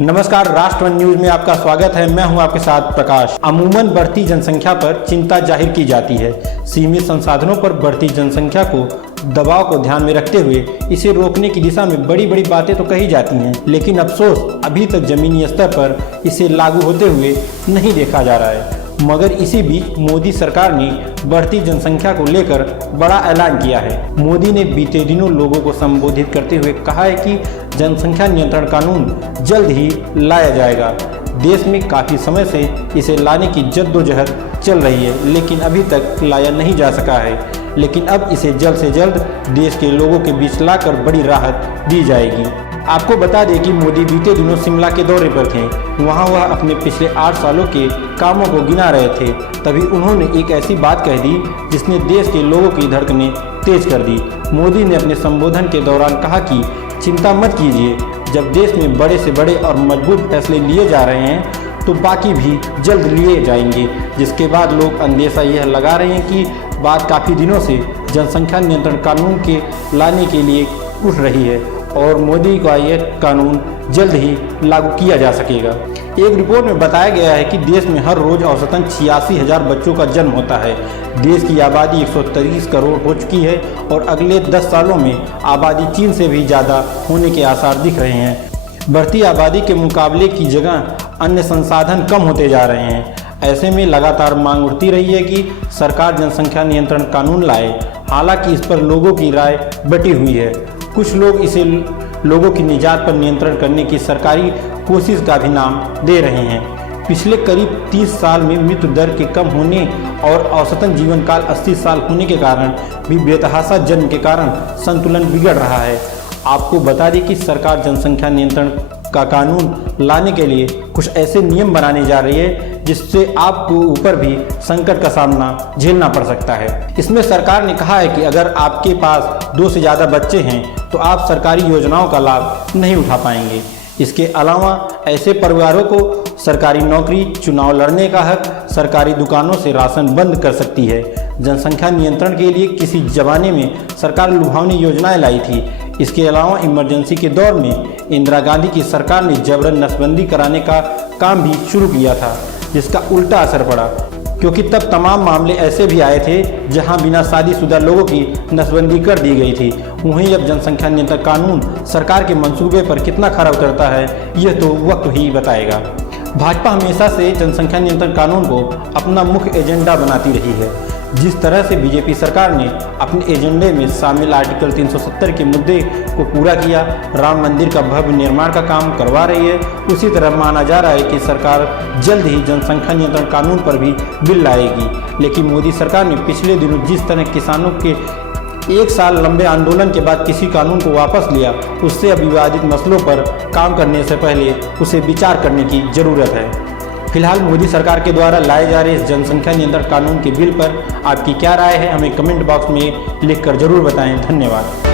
नमस्कार, राष्ट्रवन न्यूज में आपका स्वागत है। मैं हूं आपके साथ प्रकाश। अमूमन बढ़ती जनसंख्या पर चिंता जाहिर की जाती है। सीमित संसाधनों पर बढ़ती जनसंख्या को दबाव को ध्यान में रखते हुए इसे रोकने की दिशा में बड़ी बड़ी बातें तो कही जाती हैं, लेकिन अफसोस अभी तक जमीनी स्तर पर इसे लागू होते हुए नहीं देखा जा रहा है। मगर इसी बीच मोदी सरकार ने बढ़ती जनसंख्या को लेकर बड़ा ऐलान किया है। मोदी ने बीते दिनों लोगों को संबोधित करते हुए कहा है कि जनसंख्या नियंत्रण कानून जल्द ही लाया जाएगा। देश में काफ़ी समय से इसे लाने की जद्दोजहद चल रही है, लेकिन अभी तक लाया नहीं जा सका है। लेकिन अब इसे जल्द से जल्द देश के लोगों के बीच लाकर बड़ी राहत दी जाएगी। आपको बता दें कि मोदी बीते दिनों शिमला के दौरे पर थे। वहां वह अपने पिछले 8 सालों के कामों को गिना रहे थे। तभी उन्होंने एक ऐसी बात कह दी जिसने देश के लोगों की धड़कनें तेज कर दी। मोदी ने अपने संबोधन के दौरान कहा कि चिंता मत कीजिए, जब देश में बड़े से बड़े और मजबूत फैसले लिए जा रहे हैं तो बाकी भी जल्द लिए जाएंगे। जिसके बाद लोग अंदेशा यह लगा रहे हैं कि बात काफ़ी दिनों से जनसंख्या नियंत्रण कानून के लाने के लिए उठ रही है और मोदी का यह कानून जल्द ही लागू किया जा सकेगा। एक रिपोर्ट में बताया गया है कि देश में हर रोज औसतन 86,000 बच्चों का जन्म होता है। देश की आबादी 130 करोड़ हो चुकी है और अगले 10 सालों में आबादी चीन से भी ज़्यादा होने के आसार दिख रहे हैं। बढ़ती आबादी के मुकाबले की जगह अन्य संसाधन कम होते जा रहे हैं। ऐसे में लगातार मांग उठती रही है कि सरकार जनसंख्या नियंत्रण कानून लाए। हालांकि इस पर लोगों की राय बटी हुई है। कुछ लोग इसे लोगों की निजात पर नियंत्रण करने की सरकारी कोशिश का भी नाम दे रहे हैं। पिछले करीब 30 साल में मृत्यु दर के कम होने और औसतन जीवन काल 80 साल होने के कारण भी बेतहाशा जन्म के कारण संतुलन बिगड़ रहा है। आपको बता दें कि सरकार जनसंख्या नियंत्रण का कानून लाने के लिए कुछ ऐसे नियम बनाने जा रही है जिससे आपको ऊपर भी संकट का सामना झेलना पड़ सकता है। इसमें सरकार ने कहा है कि अगर आपके पास 2 से ज़्यादा बच्चे हैं तो आप सरकारी योजनाओं का लाभ नहीं उठा पाएंगे। इसके अलावा ऐसे परिवारों को सरकारी नौकरी, चुनाव लड़ने का हक, सरकारी दुकानों से राशन बंद कर सकती है। जनसंख्या नियंत्रण के लिए किसी जमाने में सरकार लुभावनी योजनाएं लाई थी। इसके अलावा इमरजेंसी के दौर में इंदिरा गांधी की सरकार ने जबरन नसबंदी कराने का काम भी शुरू किया था, जिसका उल्टा असर पड़ा, क्योंकि तब तमाम मामले ऐसे भी आए थे जहां बिना शादीशुदा लोगों की नसबंदी कर दी गई थी। वहीं अब जनसंख्या नियंत्रण कानून सरकार के मंसूबे पर कितना खरा उतरता है यह तो वक्त ही बताएगा। भाजपा हमेशा से जनसंख्या नियंत्रण कानून को अपना मुख्य एजेंडा बनाती रही है। जिस तरह से बीजेपी सरकार ने अपने एजेंडे में शामिल आर्टिकल 370 के मुद्दे को पूरा किया, राम मंदिर का भव्य निर्माण का काम करवा रही है, उसी तरह माना जा रहा है कि सरकार जल्द ही जनसंख्या नियंत्रण कानून पर भी बिल लाएगी। लेकिन मोदी सरकार ने पिछले दिनों जिस तरह किसानों के 1 साल लंबे आंदोलन के बाद किसी कानून को वापस लिया, उससे अब विवादित मसलों पर काम करने से पहले उसे विचार करने की जरूरत है। फिलहाल मोदी सरकार के द्वारा लाए जा रहे इस जनसंख्या नियंत्रण कानून के बिल पर आपकी क्या राय है, हमें कमेंट बॉक्स में लिखकर जरूर बताएं। धन्यवाद।